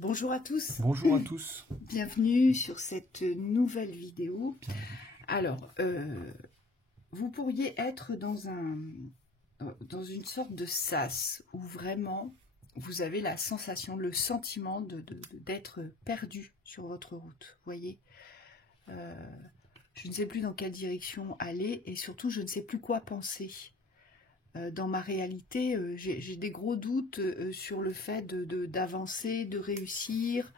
Bonjour à tous, Bonjour à tous. bienvenue sur cette nouvelle vidéo. Alors, vous pourriez être dans une sorte de sas où vraiment vous avez la sensation, le sentiment d'être perdu sur votre route. Vous voyez, je ne sais plus dans quelle direction aller et surtout je ne sais plus quoi penser. Dans ma réalité, j'ai des gros doutes sur le fait d'avancer, de réussir,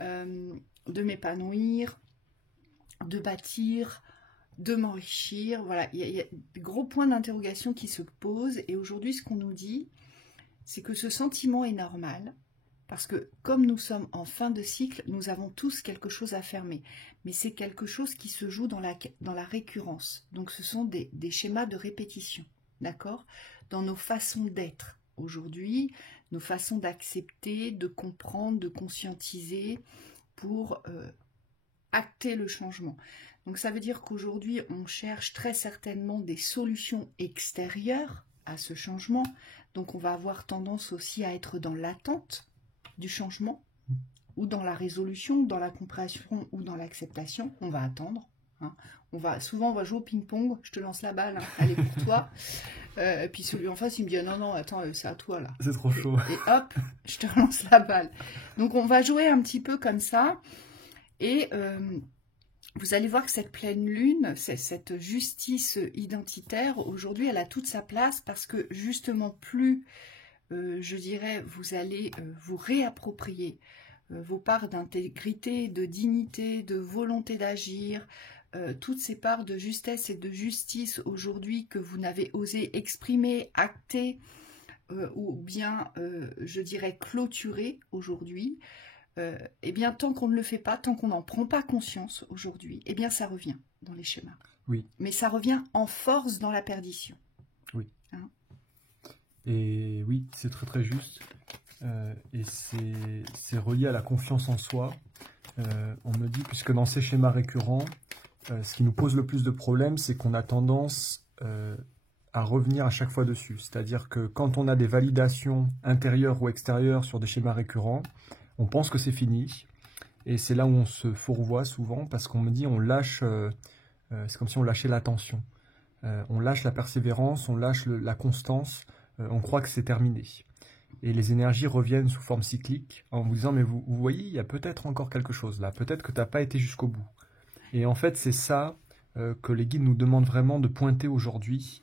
de m'épanouir, de bâtir, de m'enrichir. Voilà, il y a des gros points d'interrogation qui se posent. Et aujourd'hui, ce qu'on nous dit, c'est que ce sentiment est normal. Parce que comme nous sommes en fin de cycle, nous avons tous quelque chose à fermer. Mais c'est quelque chose qui se joue dans la récurrence. Donc ce sont des schémas de répétition. D'accord? Dans nos façons d'être aujourd'hui, nos façons d'accepter, de comprendre, de conscientiser pour acter le changement. Donc ça veut dire qu'aujourd'hui, on cherche très certainement des solutions extérieures à ce changement. Donc on va avoir tendance aussi à être dans l'attente du changement, ou dans la résolution, dans la compréhension, ou dans l'acceptation. On va attendre. Hein. Souvent, on va jouer au ping-pong. Je te lance la balle, hein. Elle est pour toi. Et puis celui en face, il me dit non, non, attends, c'est à toi là. C'est trop chaud. Et hop, je te relance la balle. Donc on va jouer un petit peu comme ça. Et vous allez voir que cette pleine lune, cette justice identitaire, aujourd'hui, elle a toute sa place parce que justement, plus, je dirais, vous allez vous réapproprier vos parts d'intégrité, de dignité, de volonté d'agir, toutes ces parts de justesse et de justice aujourd'hui que vous n'avez osé exprimer, acter, ou bien, je dirais, clôturer aujourd'hui, eh bien, tant qu'on ne le fait pas, tant qu'on n'en prend pas conscience aujourd'hui, eh bien, ça revient dans les schémas. Oui. Mais ça revient en force dans la perdition. Oui. Hein? Et oui, c'est très très juste. Et c'est relié à la confiance en soi. On me dit, puisque dans ces schémas récurrents, ce qui nous pose le plus de problèmes, c'est qu'on a tendance à revenir à chaque fois dessus. C'est-à-dire que quand on a des validations intérieures ou extérieures sur des schémas récurrents, on pense que c'est fini. Et c'est là où on se fourvoie souvent, parce qu'on me dit, on lâche, c'est comme si on lâchait l'attention. On lâche la persévérance, on lâche la constance, on croit que c'est terminé. Et les énergies reviennent sous forme cyclique en vous disant, mais vous voyez, il y a peut-être encore quelque chose là, peut-être que tu n'as pas été jusqu'au bout. Et en fait, c'est ça que les guides nous demandent vraiment de pointer aujourd'hui,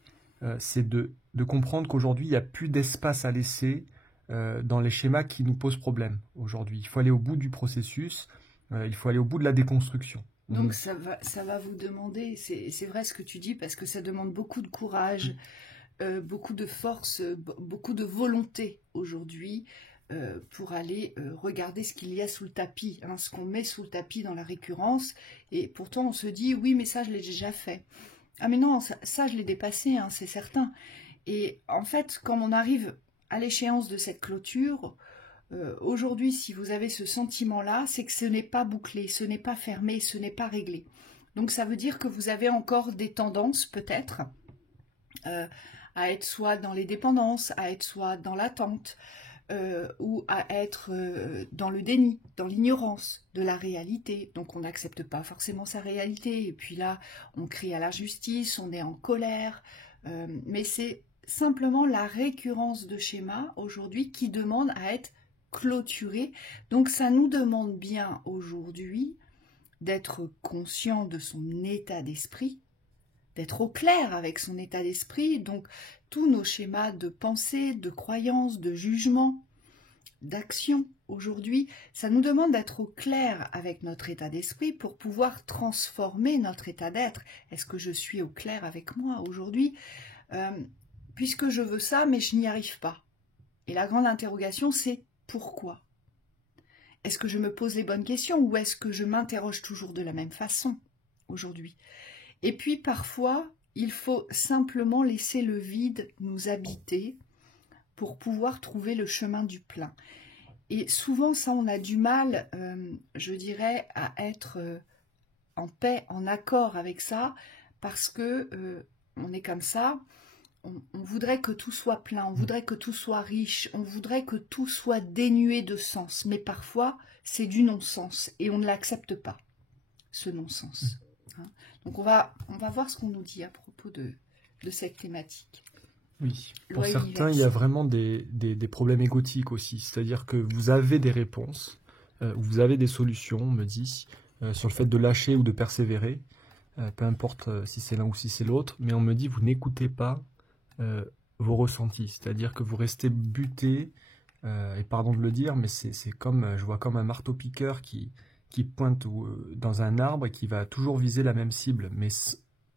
c'est de comprendre qu'aujourd'hui, il n'y a plus d'espace à laisser dans les schémas qui nous posent problème aujourd'hui. Il faut aller au bout du processus, il faut aller au bout de la déconstruction. Donc ça va vous demander, c'est vrai ce que tu dis, parce que ça demande beaucoup de courage, beaucoup de force, beaucoup de volonté aujourd'hui pour aller regarder ce qu'il y a sous le tapis, hein, ce qu'on met sous le tapis dans la récurrence. Et pourtant on se dit oui, mais ça je l'ai déjà fait. Ah mais non, ça je l'ai dépassé, hein, c'est certain. Et en fait, quand on arrive à l'échéance de cette clôture, aujourd'hui, si vous avez ce sentiment-là, c'est que ce n'est pas bouclé, ce n'est pas fermé, ce n'est pas réglé. Donc ça veut dire que vous avez encore des tendances, peut-être, à être soit dans les dépendances, à être soit dans l'attente, ou à être dans le déni, dans l'ignorance de la réalité. Donc on n'accepte pas forcément sa réalité. Et puis là, on crie à la justice, on est en colère. Mais c'est simplement la récurrence de schémas aujourd'hui qui demande à être clôturé. Donc ça nous demande bien aujourd'hui d'être conscient de son état d'esprit, d'être au clair avec son état d'esprit, donc tous nos schémas de pensée, de croyance, de jugement, d'action aujourd'hui, ça nous demande d'être au clair avec notre état d'esprit pour pouvoir transformer notre état d'être. Est-ce que je suis au clair avec moi aujourd'hui puisque je veux ça, mais je n'y arrive pas. Et la grande interrogation, c'est pourquoi? Est-ce que je me pose les bonnes questions ou est-ce que je m'interroge toujours de la même façon aujourd'hui? Et puis parfois, il faut simplement laisser le vide nous habiter pour pouvoir trouver le chemin du plein. Et souvent, ça, on a du mal, je dirais, à être en paix, en accord avec ça, parce que on est comme ça, on voudrait que tout soit plein, on voudrait que tout soit riche, on voudrait que tout soit dénué de sens. Mais parfois, c'est du non-sens et on ne l'accepte pas, ce non-sens. Hein. Donc on va voir ce qu'on nous dit à propos de cette thématique. Oui, pour certains, il y a vraiment des problèmes égotiques aussi. C'est-à-dire que vous avez des réponses, vous avez des solutions, on me dit, sur le fait de lâcher ou de persévérer. Peu importe si c'est l'un ou si c'est l'autre, mais on me dit vous n'écoutez pas vos ressentis, c'est-à-dire que vous restez buté, et pardon de le dire, mais c'est comme, je vois comme un marteau-piqueur qui pointe dans un arbre et qui va toujours viser la même cible, mais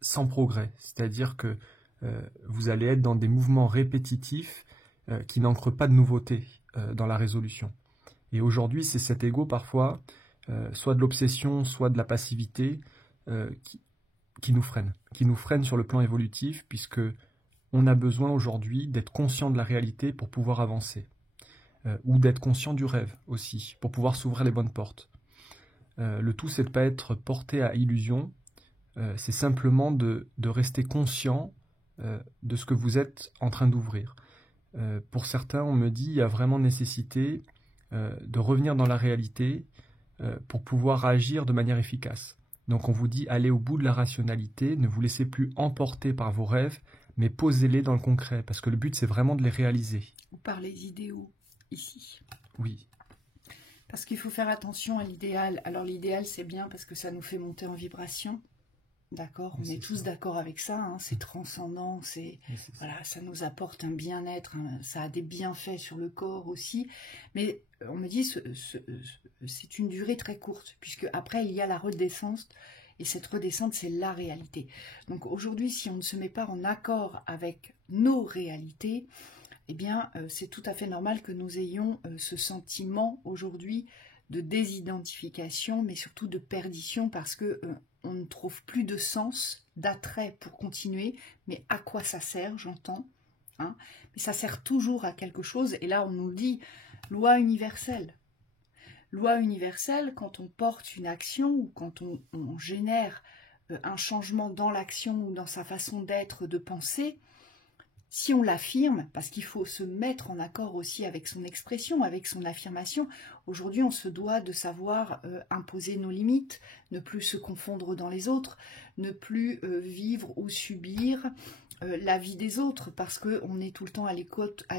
sans progrès, c'est-à-dire que vous allez être dans des mouvements répétitifs qui n'ancrent pas de nouveauté dans la résolution. Et aujourd'hui, c'est cet ego parfois, soit de l'obsession, soit de la passivité, qui nous freine sur le plan évolutif, puisque on a besoin aujourd'hui d'être conscient de la réalité pour pouvoir avancer, ou d'être conscient du rêve aussi, pour pouvoir s'ouvrir les bonnes portes. Le tout, c'est de ne pas être porté à illusion, c'est simplement de rester conscient de ce que vous êtes en train d'ouvrir. Pour certains, on me dit, il y a vraiment nécessité de revenir dans la réalité pour pouvoir agir de manière efficace. Donc on vous dit, allez au bout de la rationalité, ne vous laissez plus emporter par vos rêves, mais posez-les dans le concret, parce que le but, c'est vraiment de les réaliser. Ou par les idéaux, ici. Oui. Parce qu'il faut faire attention à l'idéal. Alors l'idéal, c'est bien parce que ça nous fait monter en vibration. D'accord, on est tous d'accord avec ça, hein, c'est transcendant, voilà, ça nous apporte un bien-être, hein, ça a des bienfaits sur le corps aussi, mais on me dit c'est une durée très courte, puisque après il y a la redescente, et cette redescente c'est la réalité. Donc aujourd'hui, si on ne se met pas en accord avec nos réalités, eh bien c'est tout à fait normal que nous ayons ce sentiment aujourd'hui de désidentification, mais surtout de perdition, parce que on ne trouve plus de sens, d'attrait pour continuer. Mais à quoi ça sert, j'entends, hein, mais ça sert toujours à quelque chose. Et là, on nous dit loi universelle. Loi universelle, quand on porte une action ou quand on génère un changement dans l'action ou dans sa façon d'être, de penser, si on l'affirme, parce qu'il faut se mettre en accord aussi avec son expression, avec son affirmation, aujourd'hui on se doit de savoir imposer nos limites, ne plus se confondre dans les autres, ne plus vivre ou subir la vie des autres, parce qu'on est tout le temps à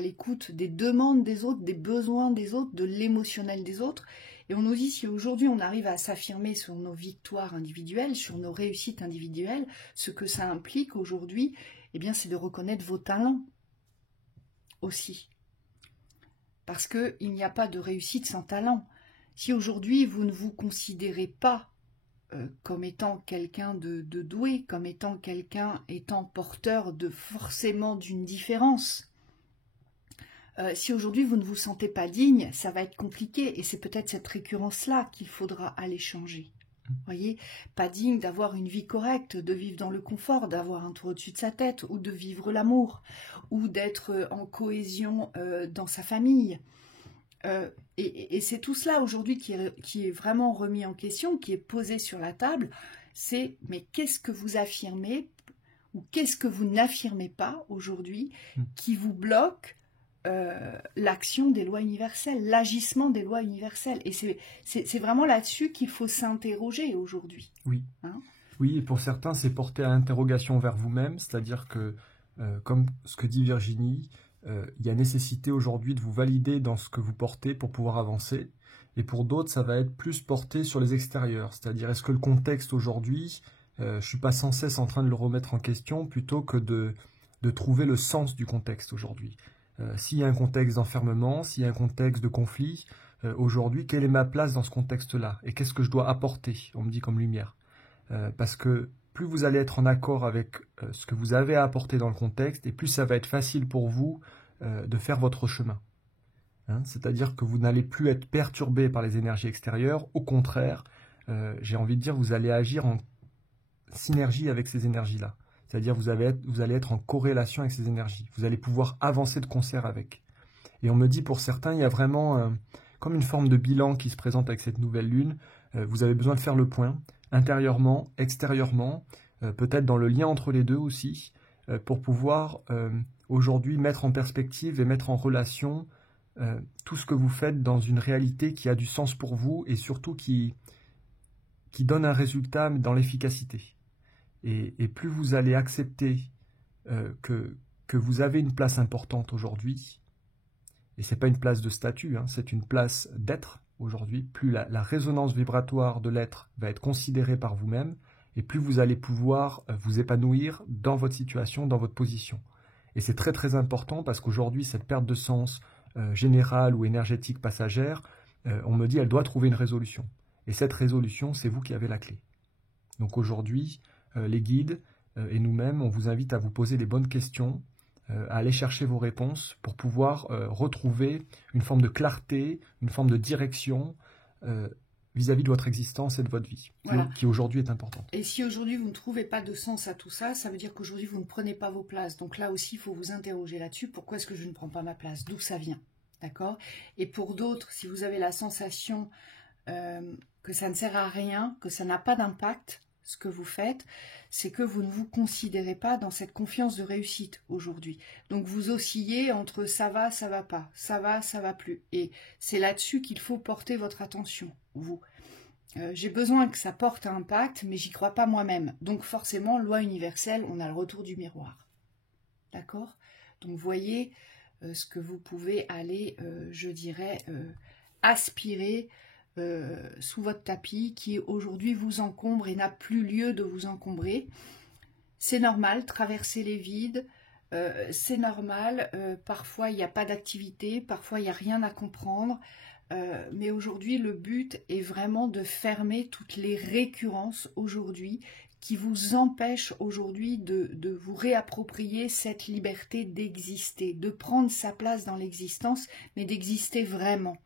l'écoute des demandes des autres, des besoins des autres, de l'émotionnel des autres. Et on nous dit, si aujourd'hui on arrive à s'affirmer sur nos victoires individuelles, sur nos réussites individuelles, ce que ça implique aujourd'hui, eh bien, c'est de reconnaître vos talents aussi. Parce qu'il n'y a pas de réussite sans talent. Si aujourd'hui, vous ne vous considérez pas comme étant quelqu'un de doué, comme étant quelqu'un étant porteur forcément d'une différence, si aujourd'hui vous ne vous sentez pas digne, ça va être compliqué. Et c'est peut-être cette récurrence-là qu'il faudra aller changer. Voyez, pas digne d'avoir une vie correcte, de vivre dans le confort, d'avoir un toit au-dessus de sa tête, ou de vivre l'amour, ou d'être en cohésion dans sa famille. Et c'est tout cela aujourd'hui qui est vraiment remis en question, qui est posé sur la table. C'est, mais qu'est-ce que vous affirmez, ou qu'est-ce que vous n'affirmez pas aujourd'hui, qui vous bloque l'action des lois universelles, l'agissement des lois universelles. Et c'est vraiment là-dessus qu'il faut s'interroger aujourd'hui. Oui. Hein? Oui, et pour certains, c'est porté à interrogation vers vous-même, c'est-à-dire que, comme ce que dit Virginie, il y a nécessité aujourd'hui de vous valider dans ce que vous portez pour pouvoir avancer. Et pour d'autres, ça va être plus porté sur les extérieurs, c'est-à-dire est-ce que le contexte aujourd'hui, je ne suis pas sans cesse en train de le remettre en question, plutôt que de trouver le sens du contexte aujourd'hui. S'il y a un contexte d'enfermement, s'il y a un contexte de conflit, aujourd'hui, quelle est ma place dans ce contexte-là? Et qu'est-ce que je dois apporter? On me dit comme lumière. Parce que plus vous allez être en accord avec ce que vous avez à apporter dans le contexte, et plus ça va être facile pour vous de faire votre chemin. Hein, c'est-à-dire que vous n'allez plus être perturbé par les énergies extérieures. Au contraire, j'ai envie de dire, vous allez agir en synergie avec ces énergies-là. C'est-à-dire vous allez être en corrélation avec ces énergies. Vous allez pouvoir avancer de concert avec. Et on me dit, pour certains, il y a vraiment comme une forme de bilan qui se présente avec cette nouvelle lune. Vous avez besoin de faire le point, intérieurement, extérieurement, peut-être dans le lien entre les deux aussi, pour pouvoir aujourd'hui mettre en perspective et mettre en relation tout ce que vous faites dans une réalité qui a du sens pour vous et surtout qui donne un résultat dans l'efficacité. Et plus vous allez accepter que vous avez une place importante aujourd'hui, et ce n'est pas une place de statut, hein, c'est une place d'être aujourd'hui, plus la résonance vibratoire de l'être va être considérée par vous-même, et plus vous allez pouvoir vous épanouir dans votre situation, dans votre position. Et c'est très très important parce qu'aujourd'hui, cette perte de sens générale ou énergétique passagère, on me dit elle doit trouver une résolution. Et cette résolution, c'est vous qui avez la clé. Donc aujourd'hui, les guides et nous-mêmes, on vous invite à vous poser les bonnes questions, à aller chercher vos réponses pour pouvoir retrouver une forme de clarté, une forme de direction vis-à-vis de votre existence et de votre vie, voilà, qui aujourd'hui est importante. Et si aujourd'hui vous ne trouvez pas de sens à tout ça, ça veut dire qu'aujourd'hui vous ne prenez pas vos places. Donc là aussi, il faut vous interroger là-dessus. Pourquoi est-ce que je ne prends pas ma place? D'où ça vient? D'accord? Et pour d'autres, si vous avez la sensation que ça ne sert à rien, que ça n'a pas d'impact, ce que vous faites, c'est que vous ne vous considérez pas dans cette confiance de réussite aujourd'hui. Donc vous oscillez entre ça va pas, ça va plus. Et c'est là-dessus qu'il faut porter votre attention, vous. J'ai besoin que ça porte un impact, mais j'y crois pas moi-même. Donc forcément, loi universelle, on a le retour du miroir. D'accord? Donc voyez ce que vous pouvez aller, je dirais, aspirer sous votre tapis qui aujourd'hui vous encombre et n'a plus lieu de vous encombrer. C'est normal, traverser les vides, c'est normal, parfois il n'y a pas d'activité, parfois il n'y a rien à comprendre, mais aujourd'hui le but est vraiment de fermer toutes les récurrences aujourd'hui qui vous empêchent aujourd'hui de vous réapproprier cette liberté d'exister, de prendre sa place dans l'existence, mais d'exister vraiment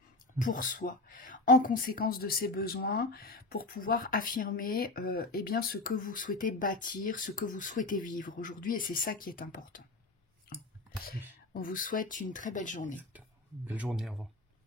pour soi, en conséquence de ses besoins, pour pouvoir affirmer eh bien, ce que vous souhaitez bâtir, ce que vous souhaitez vivre aujourd'hui, et c'est ça qui est important. On vous souhaite une très belle journée. Belle journée, au revoir.